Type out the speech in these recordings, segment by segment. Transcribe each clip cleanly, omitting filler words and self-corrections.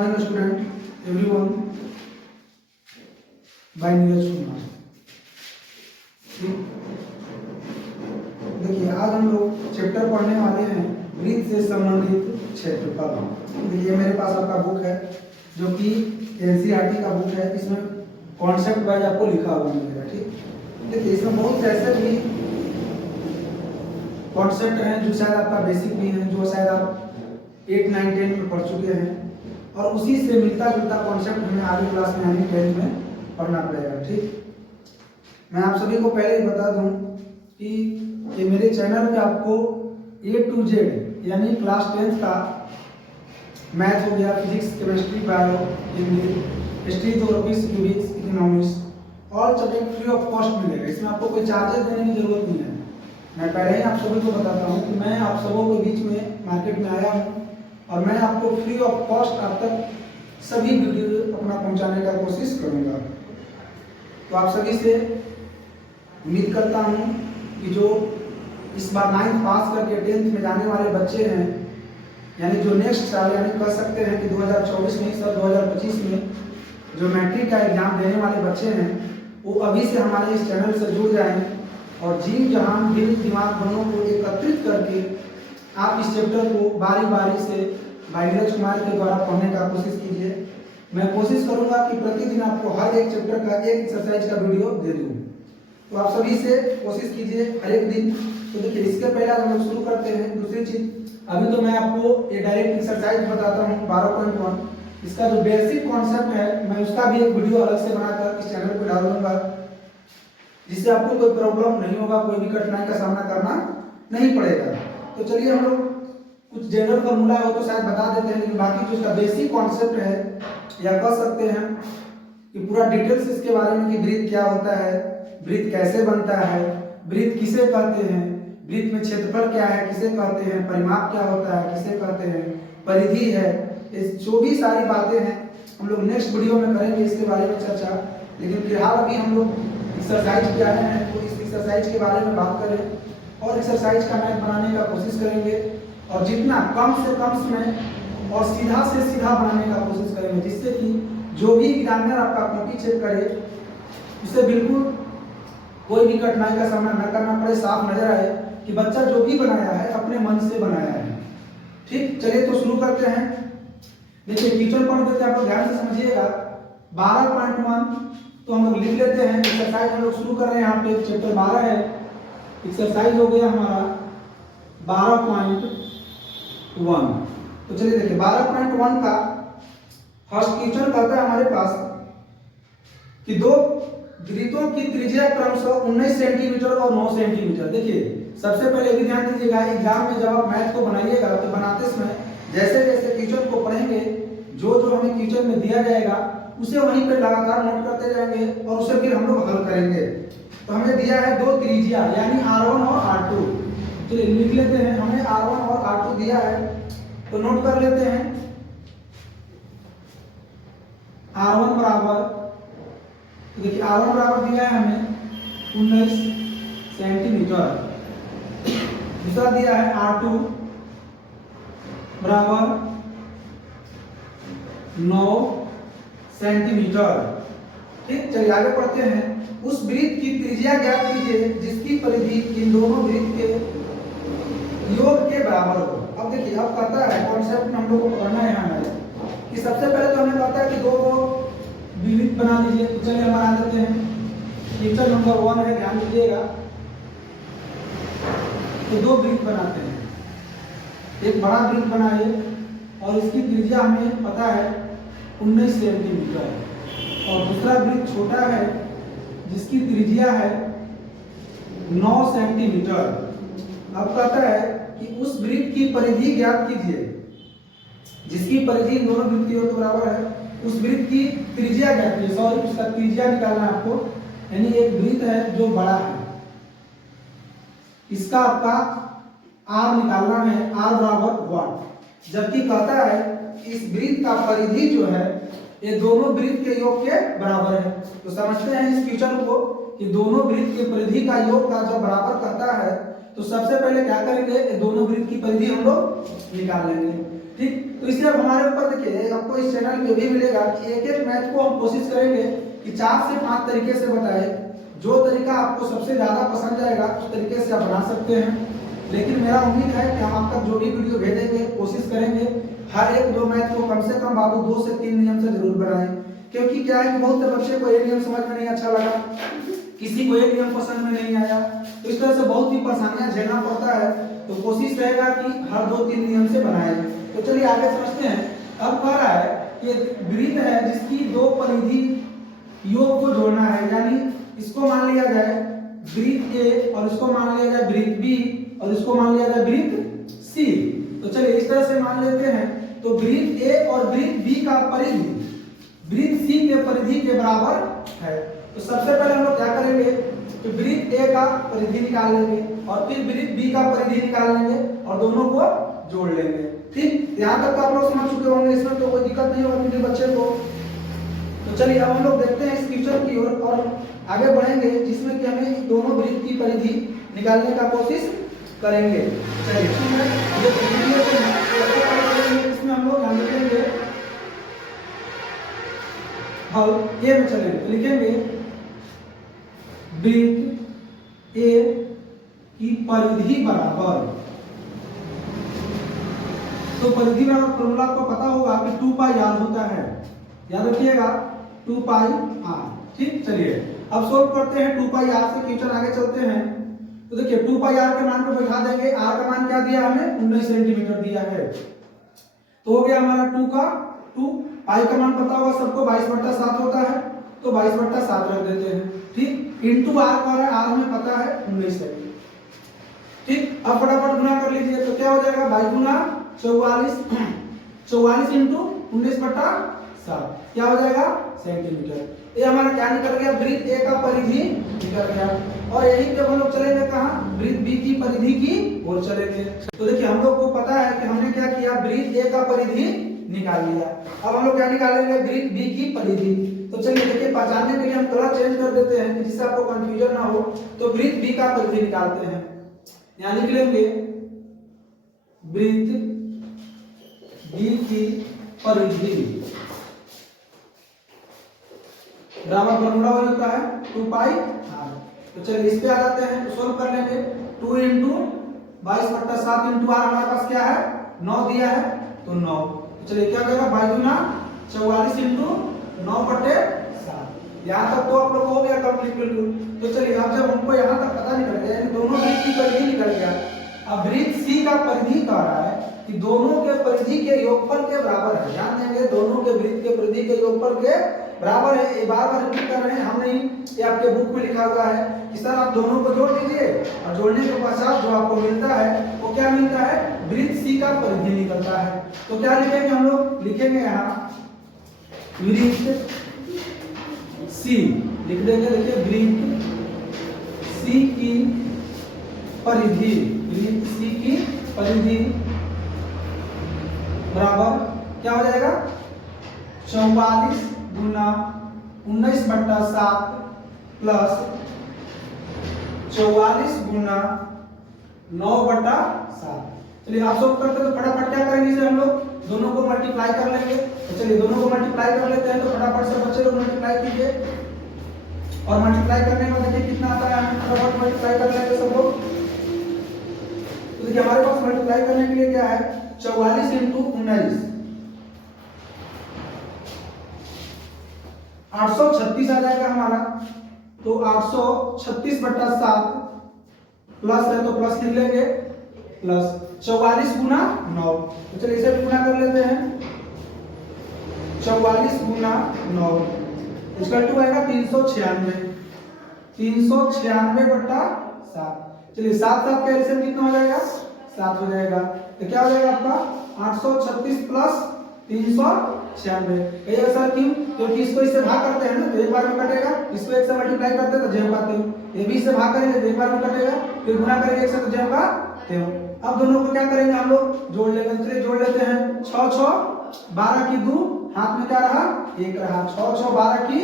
Morning student everyone, by Neeraj Kumar. देखिए आज हम लोग चैप्टर पढ़ने वाले हैं ब्रीथ से संबंधित क्षेत्रफल। देखिए मेरे पास आपका बुक है जो कि एनसीईआरटी का बुक है, इसमें कॉन्सेप्ट वाइज आपको लिखा हुआ मिलेगा। ठीक, देखिए इसमें बहुत ऐसे भी कॉन्सेप्ट हैं जो शायद आपका बेसिक भी है, जो शायद आप 8, 9, 10 में पढ़ चुके हैं, और उसी से मिलता जुलता कॉन्सेप्ट हमें आगे क्लास में यानी 10 में पढ़ना पड़ेगा। ठीक, मैं आप सभी को पहले ही बता दूं कि मेरे चैनल पे आपको A to Z यानी क्लास 10 का मैथ हो गया, physics, chemistry, bio, English, history, geography, civics, economics और सब्जेक्ट फ्री ऑफ कॉस्ट मिलेगा। इसमें आपको कोई चार्जेस देने की जरूरत नहीं है। मैं पहले ही आप सभी को बताता हूँ कि मैं आप सबों के बीच में मार्केट में आया हूँ और मैं आपको फ्री ऑफ कॉस्ट आप तक सभी वीडियो अपना पहुँचाने का कोशिश करूँगा। तो आप सभी से उम्मीद करता हूँ कि जो इस बार 9th पास करके 10th में जाने वाले बच्चे हैं, यानी जो नेक्स्ट साल यानी कह सकते हैं कि 2024 में सर 2025 में जो मैट्रिक का एग्जाम देने वाले बच्चे हैं, वो अभी से हमारे इस चैनल से जुड़ जाएं और जी जहां दिल दिमाग दोनों को एकत्रित करके आप इस चैप्टर को बारी बारी से भाई नीरज कुमार के द्वारा पढ़ने का कोशिश कीजिए। मैं कोशिश करूंगा कि प्रतिदिन आपको हर एक चैप्टर का एक एक्सरसाइज का वीडियो दे दूं, तो आप सभी से कोशिश कीजिए हर एक दिन। तो देखिए इसके पहले हम लोग शुरू करते हैं दूसरी चीज। अभी तो मैं आपको एक डायरेक्ट एक्सरसाइज बताता हूँ 12.1। इसका जो बेसिक कॉन्सेप्ट है मैं उसका भी एक वीडियो अलग से बनाकर इस चैनल पर डाल दूंगा, जिससे आपको कोई प्रॉब्लम नहीं होगा, कोई भी कठिनाई का सामना करना नहीं पड़ेगा। तो चलिए हम लोग कुछ जनरल फॉर्मूला हो तो शायद बता देते हैं, लेकिन बाकी जो इसका बेसिक कॉन्सेप्ट है या कह सकते हैं कि पूरा डिटेल्स इसके बारे में कि ब्रीथ क्या होता है, ब्रीथ कैसे बनता है, ब्रीथ किसे कहते हैं, ब्रीथ में क्षेत्रफल क्या है किसे कहते हैं, परिमाप क्या होता है किसे कहते हैं, परिधि है, इस जो भी सारी बातें हैं हम लोग नेक्स्ट वीडियो में करेंगे इसके बारे में चर्चा। लेकिन फिलहाल अभी हम लोग एक्सरसाइज पे आए हैं, तो इस एक्सरसाइज के बारे में बात करें और एक्सरसाइज का मैथ बनाने का कोशिश करेंगे और जितना कम से कम समय और सीधा से सीधा बनाने का कोशिश करेंगे, जिससे कि जो भी एग्जामिनर आपका कॉपी चेक करे उससे बिल्कुल कोई भी कठिनाई का सामना न करना पड़े, साफ नजर आए कि बच्चा जो भी बनाया है अपने मन से बनाया है। ठीक, चलिए तो शुरू करते हैं। देखिए क्वेश्चन पढ़ देते हैं, आप ध्यान से समझिएगा। 12.1 तो हम लोग लिख लेते हैं। एक्सरसाइज हम लोग शुरू कर रहे हैं, यहाँ पे चैप्टर 12 है, एक्सरसाइज हो गया हमारा 12.1। तो चलिए देखिए 12.1 का फर्स्ट क्वेश्चन कहता है हमारे पास कि दो वृत्तों की त्रिज्या क्रमशः 19 सेंटीमीटर और 9 सेंटीमीटर। देखिए सबसे पहले भी ध्यान दीजिएगा, एग्जाम में जब आप मैथ को बनाइएगा तो बनाते समय जैसे जैसे क्वेश्चन को पढ़ेंगे, जो जो हमें क्वेश्चन में दिया जाएगा उसे वहीं पे लगातार नोट करते जाएंगे और उसे फिर हम लोग हल करेंगे। तो हमें दिया है दो त्रिज्या यानी R1 और R2। चलिए लिख लेते हैं, हमें R1 और R2 दिया है तो नोट कर लेते हैं। R1 बराबर, देखिए R1 बराबर दिया है हमें 19 सेंटीमीटर। दूसरा दिया है R2 बराबर 9 सेंटीमीटर। ठीक, चलिए आगे पढ़ते हैं। उस वृत्त की त्रिज्या ज्ञात कीजिए जिसकी परिधि इन दोनों वृत्त के योग के बराबर हो। अब देखिए अब कहता है कॉन्सेप्ट हम लोग को पढ़ना है यहाँ है कि सबसे पहले तो हमें कहता है कि दो वृत्त बना लीजिए। तो चलिए हम बना देते हैं। क्वेश्चन नंबर 1 है, ध्यान दीजिएगा। तो दो वृत्त बनाते हैं, एक बड़ा वृत्त बनाइए और इसकी त्रिज्या हमें पता है 19 सेंटीमीटर और दूसरा वृत्त छोटा है जिसकी त्रिज्या है 9 सेंटीमीटर। अब कहता है कि उस वृत्त की परिधि ज्ञात कीजिए जिसकी परिधि दोनों वृत्त की योग बराबर है। उस वृत्त की त्रिज्या ज्ञात कीजिए, सॉरी उसका त्रिज्या निकालना है आपको, यानी एक वृत्त है जो बड़ा है, इसका आपका R निकालना है, R बराबर 1। जबकि कहता है कि इस वृत्त का परिधि जो है ये दोनों वृत्त के योग के बराबर है। तो समझते हैं इस क्वेश्चन को कि दोनों वृत्त के परिधि का योग का जब बराबर कहता है तो सबसे पहले क्या करेंगे, दोनों वृत्त की परिधि हम लोग निकाल लेंगे। ठीक, तो इसलिए अब हमारे ऊपर देखिए, आपको इस चैनल पे भी मिलेगा कि एक एक मैथ को हम कोशिश करेंगे कि 4 से 5 तरीके से बताए। जो तरीका आपको सबसे ज्यादा पसंद आएगा उस तरीके से आप बना सकते हैं। लेकिन मेरा उम्मीद है कि हम आप तक जो भी वीडियो भेजेंगे कोशिश करेंगे हर एक दो मैथ को कम से कम बाबू 2 से 3 नियम से जरूर बनाएं। क्योंकि क्या है कि बहुत से बच्चे को ये नियम समझ में नहीं अच्छा लगा, किसी को ये नियम पसंद में नहीं आया, तो इस तरह से बहुत ही परेशानियां झेलना पड़ता है। तो कोशिश रहेगा कि हर 2-3 नियम से बनाए। तो चलिए आगे समझते हैं। अब कह रहा है कि वृत्त है जिसकी दो परिधि योग को जोड़ना है, यानी इसको मान लिया जाए वृत्त ए और इसको मान लिया जाए वृत्त बी और इसको मान लिया जाए वृत्त सी। तो चलिए इस तरह से मान लेते हैं। तो वृत्त ए और वृत्त बी का परिधि वृत्त सी के परिधि के बराबर है। तो सबसे पहले हम लोग क्या करेंगे कि वृत्त ए का परिधि निकाल लेंगे और फिर वृत्त बी का परिधि निकाल लेंगे और दोनों को जोड़ लेंगे। ठीक, यहाँ तक तो आप लोग समझ चुके होंगे, इसमें तो कोई दिक्कत नहीं होगी किसी बच्चे को। तो चलिए अब हम लोग देखते हैं इस पिक्चर की ओर और आगे बढ़ेंगे, जिसमें कि हमें दोनों वृत्त की परिधि निकालने का कोशिश करेंगे। चलिए ठीक है, ये इसमें हम लोग यहाँ लिखेंगे हल ए में चलेंगे, लिखेंगे वृत्त ए की परिधि बराबर, तो परिधि का फॉर्मूला आपको पता होगा कि 2 पाई आर होता है, याद रखिएगा 2 पाई आर। ठीक, चलिए अब सोल्व करते हैं 2 पाई आर से क्वेश्चन आगे चलते हैं। तो देखिए 2 पाई आर के मान को बैठा देंगे। आर का मान क्या दिया हमें, 19 सेंटीमीटर दिया है। तो हो गया हमारा 2 का 2, पाई का मान पता होगा सबको 22/7 होता है, तो 22/7 रख देते हैं। ठीक, इंटू आर का आर हमें पता है 19 है। ठीक, अब फटाफट गुना कर लीजिए। तो क्या हो जाएगा 22 गुना 44, 44 इंटू 19/7 क्या हो जाएगा सेंटीमीटर। ये हमारा क्या निकल गया, वृत्त ए का परिधि निकल गया। और यही जब हम लोग चलेंगे कहाँ, वृत्त बी की परिधि की ओर चलेंगे। तो देखिए हम लोग को पता है कि हमने क्या किया, वृत्त ए का परिधि निकाल लिया। अब हम लोग क्या निकालेंगे, वृत्त बी की परिधि। तो चलिए देखिए पहचानने के लिए हम कलर चेंज कर देते हैं जिससे आपको कंफ्यूजन ना हो। तो वृत्त बी का परिधि निकालते हैं, यहाँ लिख लेंगे वृत्त बी की परिधि बराबर फॉर्मूला होता है 2 पाई आर। तो चलिए इस पे आ जाते हैं, तो सोल्व कर लेंगे। 2 इंटू 22/7 इंटू आर हमारे पास क्या है 9 दिया है, तो 9। तो चलिए क्या होगा 22 गुना 44 इंटू 9/7। यहाँ तक तो आप लोग हो गया कंप्लीट बिल्कुल। तो चलिए अब जब हमको यहाँ तक पता निकल गया, यानी दोनों वृत्त की परिधि निकल गया, अब वृत्त सी का परिधि कह रहा है कि दोनों के परिधि के योगफल के बराबर है। ध्यान देंगे दोनों के वृत्त के परिधि के योगफल के बराबर है। ये बार बार रिपीट कर रहे हैं हम नहीं, ये आपके बुक में लिखा हुआ है कि सर आप दोनों को जोड़ दीजिए और जोड़ने के पश्चात जो आपको मिलता है वो क्या मिलता है, वृत्त सी का परिधि निकलता है। तो क्या लिखेंगे हम लोग, लिखेंगे यहाँ वृत्त सी लिख देंगे। देखिए वृत्त सी की परिधि, वृत्त सी की परिधि बराबर क्या हो जाएगा 44 गुना 19/7 प्लस 44 गुना 9/7। चलिए आप सब करते तो फटाफट क्या करेंगे, इसे हम लोग दोनों को मल्टीप्लाई कर लेंगे। तो चलिए दोनों को मल्टीप्लाई कर लेते हैं। तो फटाफट से बच्चे लोग मल्टीप्लाई कीजिए और मल्टीप्लाई करने में देखिए कितना आता है, हम फटाफट मल्टीप्लाई कर लेंगे सब लोग। तो देखिए हमारे पास मल्टीप्लाई करने के लिए क्या है 44 इंटू 19 836 आ जाएगा हमारा। तो 836/7 प्लस है तो प्लस लिख लेंगे, प्लस 44 गुना 9। तो चलिए इसे गुना कर लेते हैं। 44 गुना 9 इसका 2 आएगा 396, 396/7। चलिए 7 7 का एलसीएम कितना हो जाएगा 7 हो जाएगा। तो क्या हो जाएगा आपका 836 प्लस 396। ये ऐसा क्यों, क्योंकि इसको इससे भाग करते हैं ना तो एक बार में कटेगा, इसको 1 से मल्टीप्लाई करते हैं तो जेम पाते हो, ये भी इससे भाग करेंगे तो एक बार में कटेगा, फिर गुना करेंगे 1 से तो जेम पाते हो। अब दोनों को क्या करेंगे हम लोग जोड़ लेंगे। चलिए जोड़ लेते हैं 6 6 12 की 2 हाथ में क्या रहा 1 रहा, 6 6 12 की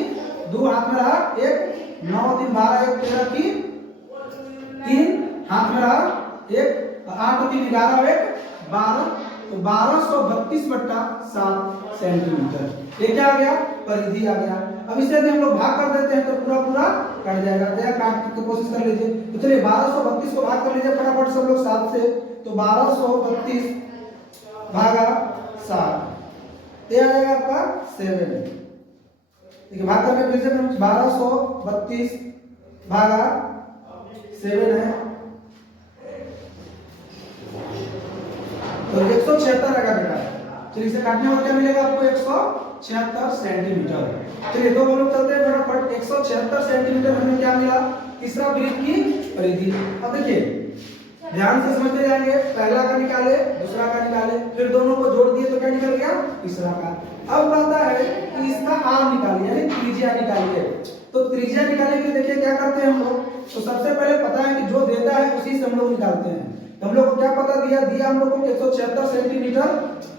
2 हाथ में रहा 1, 9 3 12 1 13 की 3 हाथ में रहा एक 8 और 3 11 और 1 12, तो 1232/7 सेंटीमीटर। ये क्या आ गया? परिधि आ गया। अब इसे यदि हम लोग भाग कर देते हैं तो पूरा पूरा कट जाएगा। तो काटने की कोशिश कर लीजिए। तो चलिए 1232 को भाग कर लीजिए फटाफट सब लोग 7 से। तो 1232 भागा 7, ये आ जाएगा आपका 7। देखिए भाग करके फिर से 1232 भागा 7 है, तो 176 आएगा बेटा। चलिए इसे काटने में क्या मिलेगा आपको? 176 सेंटीमीटर। चलिए तो हम लोग चलते हैं फटाफट। 176 सेंटीमीटर हमें क्या मिला? तीसरा वृत्त की परिधि। अब देखिए ध्यान से समझते जाएंगे। पहला का निकाले, दूसरा का निकाले, फिर दोनों को जोड़ दिए तो क्या निकल गया? तीसरा का। अब कहता है कि इसका आर निकालिए, यानी त्रिज्या निकालिए। तो त्रिज्या निकालने के लिए देखिए क्या करते हैं हम लोग। तो सबसे पहले पता है कि जो देता है उसी से हम लोग निकालते हैं। तो हम लोग को क्या पता दिया हम लोग को 176 सेंटीमीटर,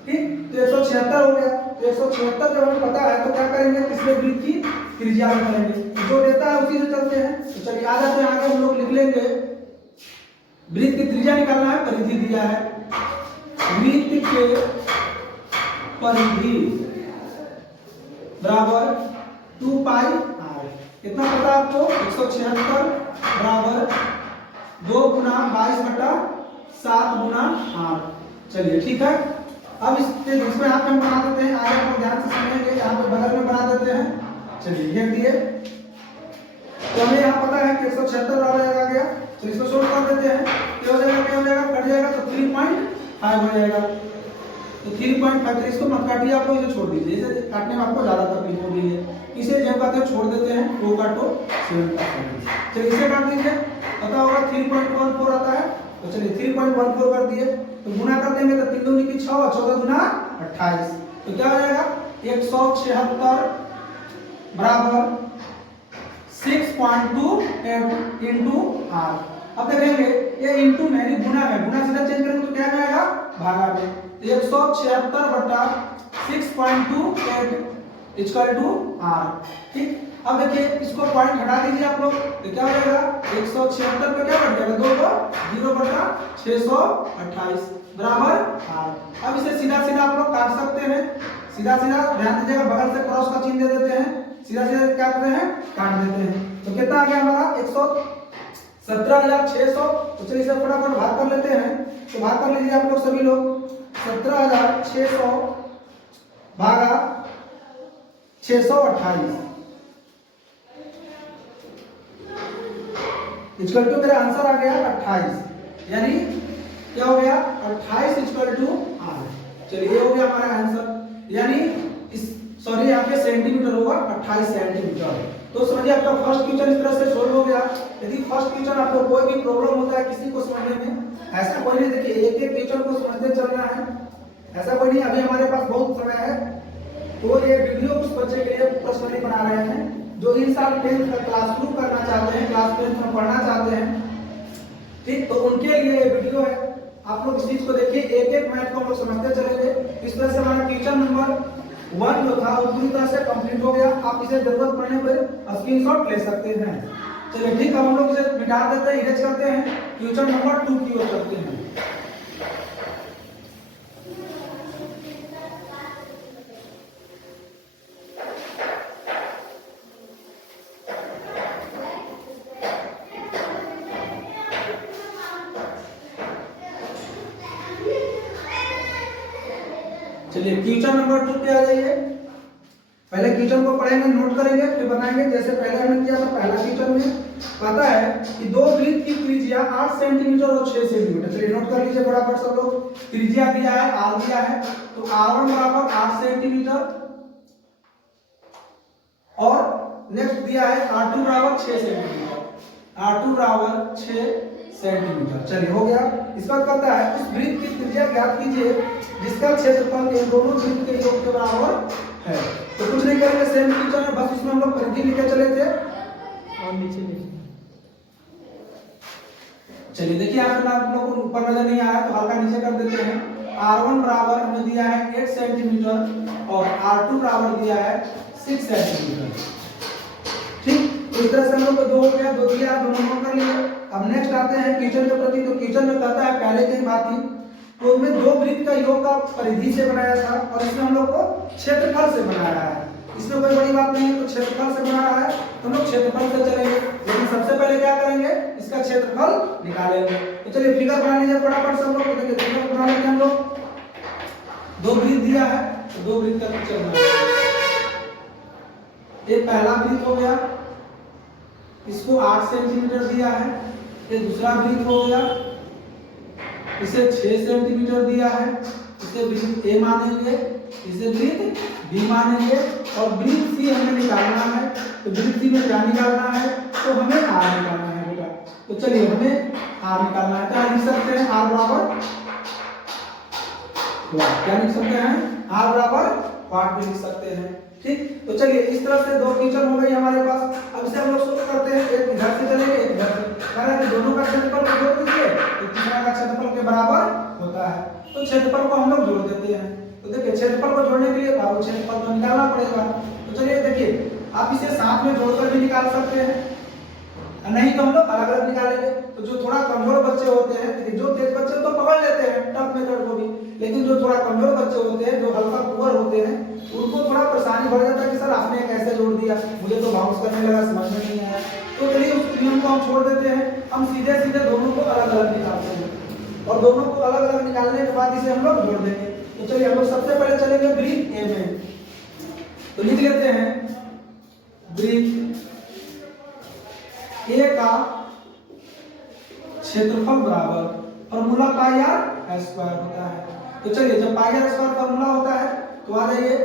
ठीक। तो 176 हो गया। तो 176 जब हमें पता है तो क्या करेंगे? तीसरे वृत्त की त्रिज्या निकालेंगे। जो देता है उसी से चलते हैं। तो चलिए आ जाते हैं आगे, हम लोग लिख लेंगे वृत्त की त्रिज्या निकालना है। परिधि दिया है, वृत्त के परिधि बराबर 2 पाई r। कितना पता है आपको? 176 बराबर 2 गुना 22/7 गुना r। चलिए ठीक है। अब इसमें यहाँ पे हम बना देते हैं, आगे हम ध्यान से समझेंगे। यहाँ पे बगल में बना देते हैं। चलिए लिख दिए। तो हमें यहाँ पता है कि 176 बराबर आ गया। तो इसको शॉर्ट कर देते हैं। क्या हो जाएगा? क्या हो जाएगा? कट जाएगा तो 3.5 हो जाएगा। तो 3.5, इसको मत काटिए, आपको इसे छोड़ दीजिए। इसे काटने में आपको ज्यादा तकलीफ हो रही है, इसे जब कहते हैं छोड़ देते हैं। 2 काटो 7 काटो। चलिए इसे काट दीजिए। पता होगा 3.14 आता है। तो चलिए 3.14 कर दिए। तो गुना कर देंगे तो 3 दूनी की 6 और 14 गुना 28। तो क्या हो जाएगा? 176 बराबर 6.2 इंटू r। अब देखेंगे ये इंटू में नहीं गुना में, गुना सीधा चेंज करेंगे तो क्या में आएगा? भागा में। तो 176/6.28 इक्वल टू r, ठीक। अब देखिए इसको पॉइंट हटा दीजिए आप लोग, तो क्या हो जाएगा? 176 पे क्या कट जाएगा? 2 को 0/628 बराबर r। अब इसे सीधा सीधा आप लोग काट सकते हैं। सीधा सीधा ध्यान दीजिएगा, बगल से क्रॉस का चिन्ह दे देते हैं। सीधा सीधा क्या करते हैं? काट देते हैं। तो कितना आ गया हमारा? 117,600। तो चलिए इसे फटाफट भाग कर लेते हैं। तो भाग कर लीजिए आप लोग सभी लोग। 17,600 भागा 628 इक्वल टू, मेरा आंसर आ गया 28। यानी क्या हो गया? 28 इक्वल टू r। चलिए ये हो गया हमारा आंसर। यानी इस सॉरी यहाँ पे सेंटीमीटर होगा 28 सेंटीमीटर। तो समझिए आपका फर्स्ट क्वेश्चन इस तरह से सोल्व हो गया। यदि फर्स्ट क्वेश्चन आपको कोई भी प्रॉब्लम होता है किसी को समझने में, ऐसा कोई नहीं, देखिए एक एक क्वेश्चन को समझते चलना है, ऐसा कोई नहीं। अभी हमारे पास बहुत समय है। तो ये वीडियो कुछ बच्चे के लिए पर्सनली बना रहे हैं जो इस साल 10th का क्लास शुरू करना चाहते हैं, क्लास 10th में पढ़ना चाहते हैं, ठीक। तो उनके लिए ये वीडियो है। आप लोग इस चीज को देखिए, एक एक मैथ को हम लोग समझते चलेंगे। इस तरह से हमारा क्वेश्चन नंबर 1 जो था वो पूरी तरह से कंप्लीट हो गया। आप इसे जरूरत पड़ने पर स्क्रीनशॉट ले सकते हैं। चलिए ठीक, अब हम लोग इसे मिटा देते हैं, इरेज करते हैं। क्वेश्चन नंबर 2 की ओर चलते हैं। चलिए क्वेश्चन नंबर 2 पे आ जाइए। पहले क्वेश्चन को पढ़ेंगे, नोट करेंगे, फिर बनाएंगे। जैसे पहले हमने किया था, पहला क्वेश्चन में पता है कि दो वृत्त की त्रिज्या 8 सेंटीमीटर और 6 सेंटीमीटर। चलिए नोट कर लीजिए फटाफट सब लोग। त्रिज्या दिया है, r दिया है, तो r1 बराबर 8 सेंटीमीटर और नेक्स्ट दिया है r2 बराबर 6 सेंटीमीटर। r2 बराबर 6 सेंटीमीटर। चलिए हो गया। इसका मतलब कहता है उस वृत्त की त्रिज्या ज्ञात कीजिए जिसका क्षेत्रफल इन दोनों वृत्त के योग के बराबर है। तो कुछ नहीं करेंगे, सेम क्वेश्चन है, बस इसमें हम लोग परिधि लिखे चले थे और नीचे लिखे। चलिए देखिए यहाँ पे आप लोगों को ऊपर नजर नहीं आया तो हल्का नीचे कर देते हैं। r1 बराबर हमें दिया है 8 सेंटीमीटर और r2 बराबर दिया है 6 सेंटीमीटर, ठीक। तो इस तरह से हम लोग को 2 हो गया, 2 दिया, दोनों नोट कर लिए। अब नेक्स्ट आते हैं क्वेश्चन के प्रति। तो क्वेश्चन में कहता है पहले की बात थी तो उसमें दो वृत्त का योग का परिधि से बनाया था और इसमें हम लोग को क्षेत्रफल से बनाया है। इसमें कोई बड़ी बात नहीं है, तो क्षेत्रफल से बनाया है तो हम लोग क्षेत्रफल से चलेंगे, लेकिन सबसे पहले क्या करेंगे, इसका क्षेत्रफल निकालेंगे। तो चलिए फिगर बना लीजिए फटाफट सब लोग। तो देखिए फिगर बना लेते हैं हम लोग। दो वृत्त दिया है तो दो वृत्त का पिक्चर बनाएंगे। ये पहला वृत्त हो गया, इसको 8 सेंटीमीटर दिया है। ये दूसरा वृत्त हो गया, इसे 6 सेंटीमीटर दिया है। इसे वृत्त ए मानेंगे, इसे वृत्त बी मानेंगे और वृत्त सी हमें निकालना है। तो वृत्त सी में क्या निकालना है, तो हमें आर निकालना है बेटा। तो चलिए हमें आर निकालना है। क्या लिख सकते हैं, आर बराबर क्या लिख सकते हैं, आर बराबर वाट भी लिख सकते हैं। ठीक, तो चलिए इस तरह से दो क्वेश्चन हो गई हमारे पास। अब इसे हम लोग सोल्व करते हैं। एक इधर से चलेंगे, एक इधर से। कारण कि दोनों का क्षेत्रफल को जोड़ दीजिए तो तीसरा का क्षेत्रफल के बराबर होता है। तो क्षेत्रफल को हम लोग जोड़ देते हैं। तो देखिए क्षेत्रफल को जोड़ने के लिए बाबू क्षेत्रफल तो निकालना पड़ेगा। तो चलिए देखिए आप इसे साथ में जोड़कर भी निकाल सकते हैं, नहीं तो हम लोग अलग अलग निकालेंगे। तो जो थोड़ा कमजोर बच्चे होते हैं, जो तेज बच्चे तो पकड़ लेते हैं टफ मेथड को भी, लेकिन जो थोड़ा कमजोर बच्चे होते हैं, जो हल्का पुअर होते हैं, उनको थोड़ा परेशानी बढ़ जाता है कि सर आपने कैसे जोड़ दिया, मुझे तो बाउंस करने लगा, समझ में नहीं आया। तो चलिए उस नियम को हम छोड़ देते हैं। हम सीधे सीधे दोनों को अलग अलग निकालते हैं और दोनों को अलग अलग निकालने के बाद इसे हम लोग जोड़ देंगे। तो चलिए हम लोग सबसे पहले चलेंगे वृत्त ए में। तो लिख लेते हैं वृत्त ए का क्षेत्रफल बराबर फॉर्मूला पाई आर स्क्वायर होता है। तो चलिए जब पाई आर स्क्वायर फॉर्मूला होता है तो आ जाइए,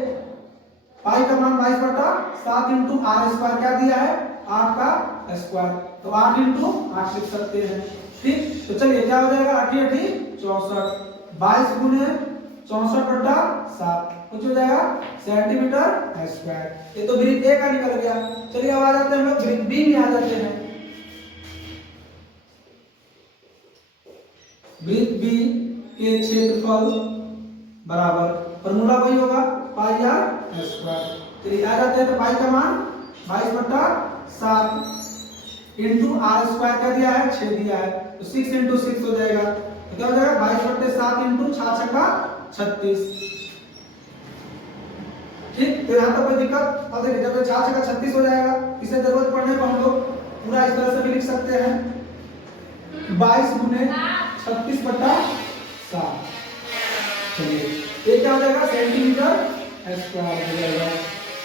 पाई का मान 22/7 इंटू आर स्क्वायर क्या दिया है, 8 का स्क्वायर। तो 8 इंटू 8 लिख सकते हैं। ठीक, तो चलिए क्या हो जाएगा, 8 × 8 = 64, 22 गुने 64/7 कुछ हो जाएगा सेंटीमीटर स्क्वायर। ये तो वृत्त ए का निकल गया। चलिए अब आ जाते हैं हम लोग वृत्त बी में आ जाते हैं। वृत्त बी के क्षेत्रफल बराबर फॉर्मूला वही होगा पाई आर स्क्वायर। चलिए आ जाते हैं। तो पाई का मान 22/7 इंटू आर स्क्वायर क्या दिया है, 6 दिया है। तो 6 इंटू 6 हो जाएगा। तो क्या हो जाएगा 22/7 इंटू 6×6 = 36। ठीक, तो यहाँ तक कोई दिक्कत, और देखिए जब 6×6 = 36 हो जाएगा, इसे जरूरत पड़ने पर हम लोग पूरा इस तरह से भी लिख सकते हैं 22 गुने 36/7। चलिए ये क्या हो जाएगा, सेंटीमीटर स्क्वायर हो जाएगा।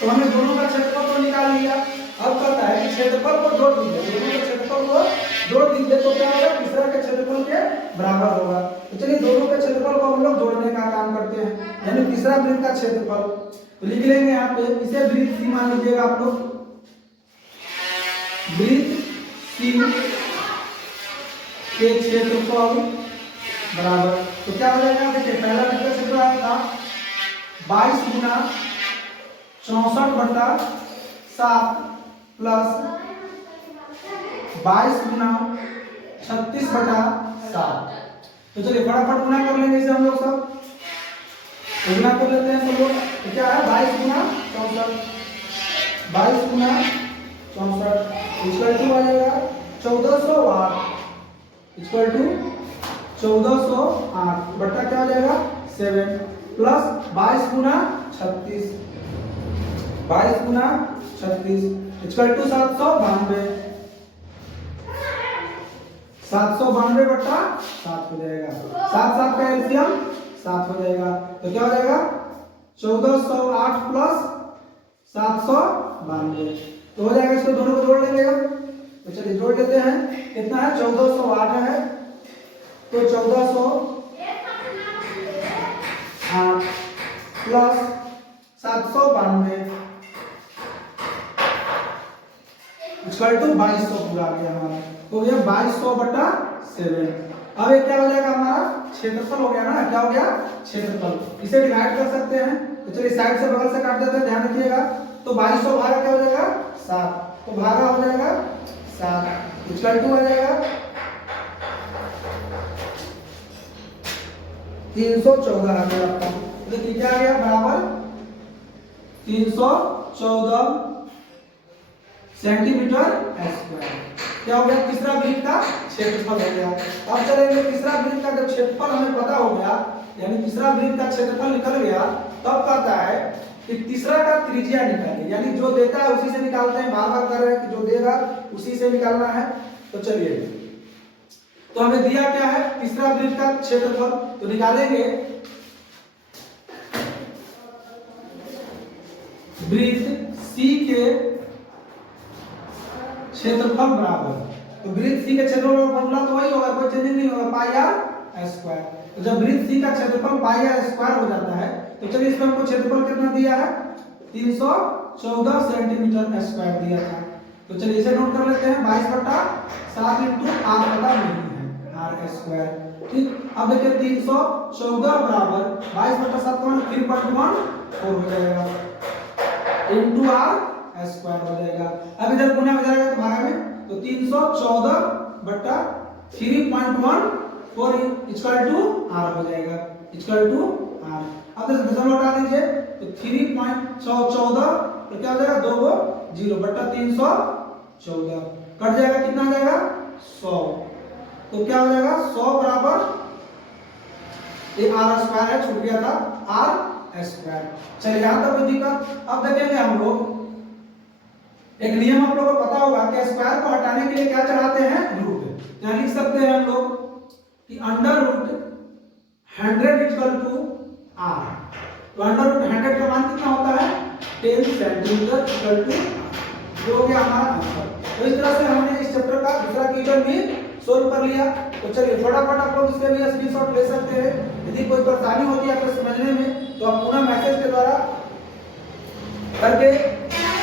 तो हमने दोनों का क्षेत्रफल तो निकाल लिया। अब कहता है कि क्षेत्रफल को जोड़ दीजिए, दोनों के क्षेत्रफल को जोड़ दीजिए तो क्या होगा, तीसरा के क्षेत्रफल के बराबर होगा। तो चलिए दोनों के क्षेत्रफल को हम लोग जोड़ने का काम करते हैं, यानी तीसरा वृत्त का क्षेत्रफल। तो लिख लेंगे यहाँ पे, इसे वृत्त सी मान लीजिएगा आप लोग। वृत्त सी के क्षेत्रफल बराबर, तो क्या हो जाएगा, देखिए पहला वृत्त का क्षेत्रफल आया था 22 गुना 64/7 प्लस 22 गुना 36/7। तो चलिए फटाफट गुना कर लेंगे इसे हम लोग सब, गुना कर लेते हैं सब लोग। तो क्या है 22 गुना 64, 22 गुना 64 इक्वल टू आ जाएगा 1408 इक्वल टू 1408 बटा क्या हो जाएगा 7 प्लस 22 गुना 36, 22 गुना 36 इक्वल टू 792, 792/7 हो जाएगा। 7 का एलसीएम 7 हो जाएगा। तो क्या हो जाएगा 1408 प्लस 792। तो हो जाएगा, इसको दोनों को जोड़ लेंगे हम। तो चलिए जोड़ लेते हैं, कितना है 1408 है, तो 1408 प्लस 792 इक्वल टू 2200 पूरा आ गया हमारा। तो ये 2200/7। अब ये क्या हो जाएगा, हमारा क्षेत्रफल हो गया ना, क्या हो गया क्षेत्रफल। इसे डिवाइड कर सकते हैं। तो चलिए साइड से बगल से काट देते हैं, ध्यान रखिएगा। तो 2200 भागा क्या हो जाएगा 7, तो भागा हो जाएगा 7 इक्वल टू आ जाएगा 314 आ गया आपका। देखिए क्या आ गया, बराबर 314 सेंटीमीटर स्क्वायर। क्या हो गया, तीसरा वृत्त का क्षेत्रफल हो गया। अब चलेंगे तीसरा वृत्त का जब क्षेत्रफल हमें पता हो गया, यानी तीसरा वृत्त का क्षेत्रफल निकल गया, तब कहता है कि तीसरा का त्रिज्या निकालिए, यानी जो देता है उसी से निकालते हैं, बार बार कर रहे हैं कि जो देगा उसी से निकालना है। तो चलिए, तो हमें दिया क्या है, तीसरा वृत्त का क्षेत्रफल, तो निकालेंगे वृत्त C के क्षेत्रफल बराबर, तो वृत्त C के क्षेत्रफल का फॉर्मूला तो वही होगा, कोई चेंज नहीं होगा, पाई आर स्क्वायर। तो जब वृत्त C का क्षेत्रफल पाई आर स्क्वायर हो जाता है, तो चलिए इसमें हमको क्षेत्रफल कितना दिया है, 314 सेंटीमीटर स्क्वायर दिया था। तो चलिए इसे नोट कर लेते हैं, 22/7 इंटू आर पता नहीं है, आर स्क्वायर। ठीक, अब देखिए 314 बराबर 22/7 3.14 हो जाएगा इंटू आर स्क्वायर हो जाएगा। अब इधर गुना हो जाएगा तो भागा में, तो 314 बटा 3.14 इक्वल टू आर हो जाएगा, इक्वल टू आर। अब दशमलव हटा दीजिए, तो 3.14 तो क्या हो जाएगा, 2 को 0 बटा 314 कट जाएगा, कितना आ जाएगा 100। तो क्या हो जाएगा 100 बराबर ये आर स्क्वायर है, छूट गया था आर स्क्वायर। चलिए यहां तक कोई दिक्कत। अब देखेंगे हम लोग एक नियम आप लोगों को पता होगा कि स्क्वायर को हटाने के लिए क्या चढ़ाते हैं, रूट। यहां लिख सकते हैं हम लोग कि under root 100 equal to R. तो अंडर रूट 100 का मान कितना होता है, 10 सेंटीमीटर इक्वल टू, जो हो गया हमारा आंसर। तो इस तरह से हमने इस चैप्टर का दूसरा क्वेश्चन भी सोल्व कर लिया। तो चलिए फटाफट आप लोग इसके भी स्क्रीनशॉट ले सकते हैं। यदि कोई परेशानी होती है आपको समझने में, तो आप पुनः मैसेज के द्वारा करके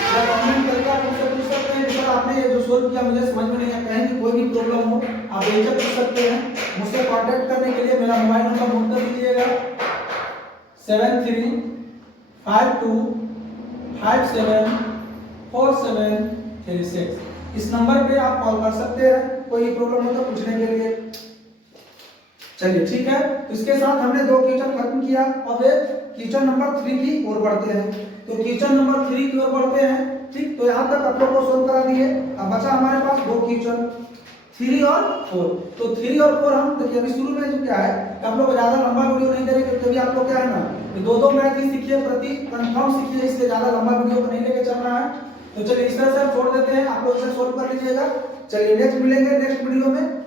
या कमेंट करके आप मुझसे पूछ सकते हैं कि सर आपने ये जो सोल्व किया मुझे समझ में नहीं आया, कहीं भी कोई भी प्रॉब्लम हो आप बेझिझक पूछ सकते हैं। मुझसे कांटेक्ट करने के लिए मेरा मोबाइल नंबर नोट कर लीजिएगा, 7352574736। इस नंबर पे आप कॉल कर सकते हैं कोई प्रॉब्लम हो तो पूछने के लिए। चलिए ठीक है, तो इसके साथ हमने 2 क्वेश्चन खत्म किया। अब एक क्वेश्चन नंबर 3 की ओर बढ़ते हैं। तो क्वेश्चन नंबर 3 की ओर बढ़ते हैं। ठीक, तो यहाँ तक आप लोग को सोल्व करा दिए। अब बचा हमारे पास 2 क्वेश्चन 3 और 4। तो 3 और 4 हम देखिए अभी शुरू में जो क्या है, आप लोग ज्यादा लंबा वीडियो नहीं करेंगे, क्योंकि आप लोग क्या है ना, 2-2 मैथ ही सीखिए, प्रति कंफर्म सीखिए, इससे ज्यादा लंबा वीडियो को नहीं लेके चलना है। तो चलिए इस तरह से छोड़ देते हैं, आप लोग इसे सोल्व कर लीजिएगा। चलिए नेक्स्ट मिलेंगे नेक्स्ट वीडियो में।